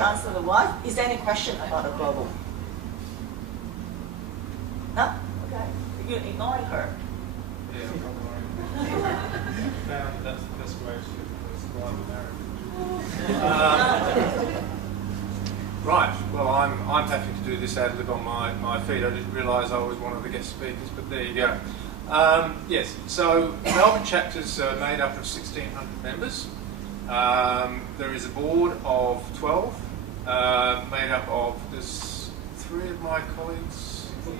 answered the what. Is there any question about the global? No? Okay. You're ignoring her. Yeah, I'm not worried. That's the best way to survive the marriage. Right, well I'm happy to do this ad lib on my feed. I didn't realise I was one of the guest speakers, but there you go. Yes, so Melbourne chapter's made up of 1,600 members. There is a board of 12, made up of, there's 3 of my colleagues here.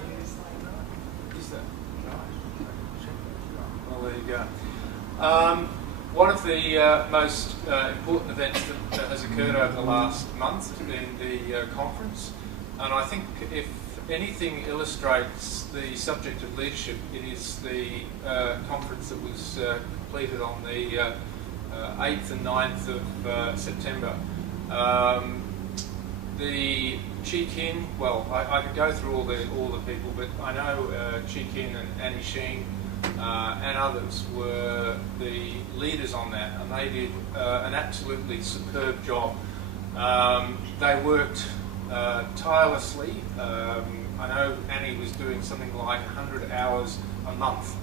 Is that right? Well, there you go. One of the most important events that has occurred over the last month has been the conference, and I think if anything illustrates the subject of leadership, it is the conference that was completed on the 8th and 9th of September. The Chi Kin, well, I could go through all the people, but I know Chi Kin and Annie Sheen and others were the leaders on that, and they did an absolutely superb job. They worked tirelessly. I know Annie was doing something like 100 hours a month,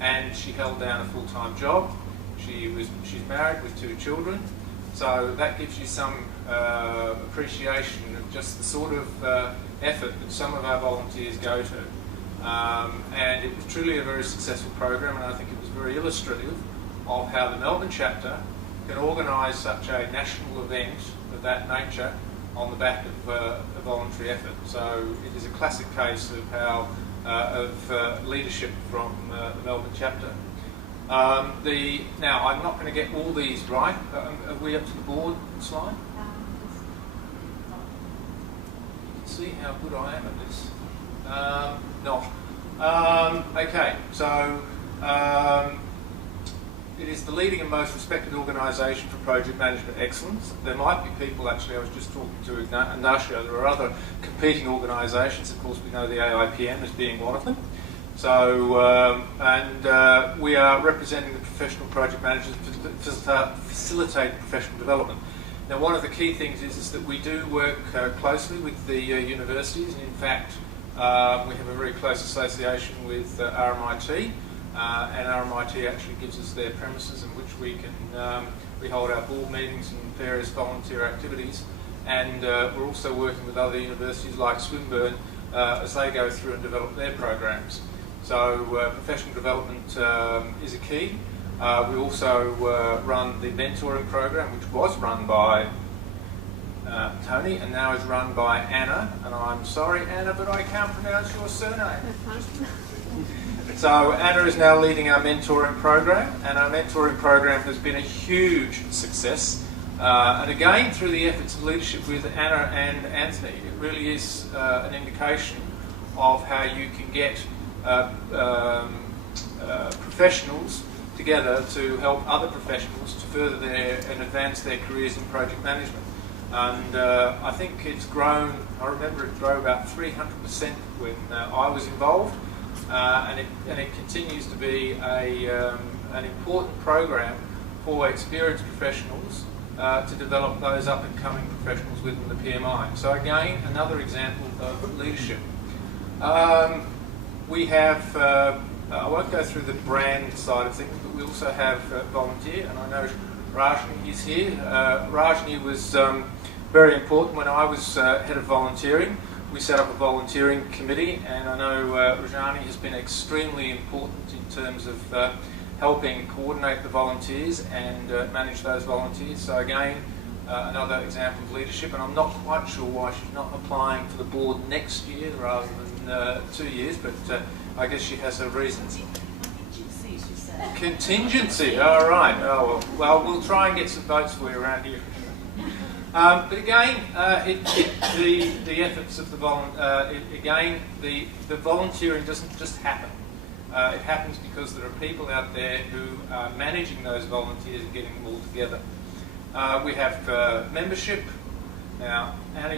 and she held down a full-time job. She's married with 2 children, so that gives you some appreciation of just the sort of effort that some of our volunteers go to. And it was truly a very successful program, and I think it was very illustrative of how the Melbourne chapter can organise such a national event of that nature on the back of a voluntary effort. So it is a classic case of how of leadership from the Melbourne chapter. Now, I'm not going to get all these right. Are we up to the board slide? You can see how good I am at this. Not. Okay, so it is the leading and most respected organisation for project management excellence. There might be people, actually, I was just talking to Ignacio, there are other competing organisations. Of course, we know the AIPM as being one of them. So, we are representing the professional project managers to facilitate professional development. Now, one of the key things is that we do work closely with the universities, and in fact, we have a very close association with RMIT, and RMIT actually gives us their premises in which we can we hold our board meetings and various volunteer activities, and we're also working with other universities like Swinburne as they go through and develop their programs. So professional development is a key. We also run the mentoring program, which was run by Tony and now is run by Anna, and I'm sorry Anna, but I can't pronounce your surname. So Anna is now leading our mentoring program, and our mentoring program has been a huge success. And again, through the efforts of leadership with Anna and Anthony, it really is an indication of how you can get professionals together to help other professionals to further and advance their careers in project management. And I think it's grown, I remember it grew about 300% when I was involved, and it continues to be an important program for experienced professionals to develop those up-and-coming professionals within the PMI. So again, another example of leadership. We have, I won't go through the brand side of things, but we also have volunteer, and I know Rajni is here. Rajni was very important when I was head of volunteering. We set up a volunteering committee, and I know Rajani has been extremely important in terms of helping coordinate the volunteers and manage those volunteers. So again, another example of leadership, and I'm not quite sure why she's not applying for the board next year rather than 2 years, but I guess she has her reasons. Contingency, she said. Contingency, all right. Oh, well, we'll try and get some votes for you around here. But again, the efforts of the the volunteering doesn't just happen. It happens because there are people out there who are managing those volunteers and getting them all together. We have membership. Now, Anna,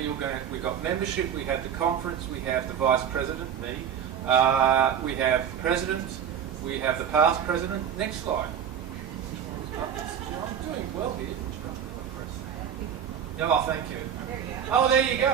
we've got membership, we have the conference, we have the vice president, me, we have the president, we have the past president. Next slide. I'm doing well here. Oh, thank you. There you go. Oh, there you go.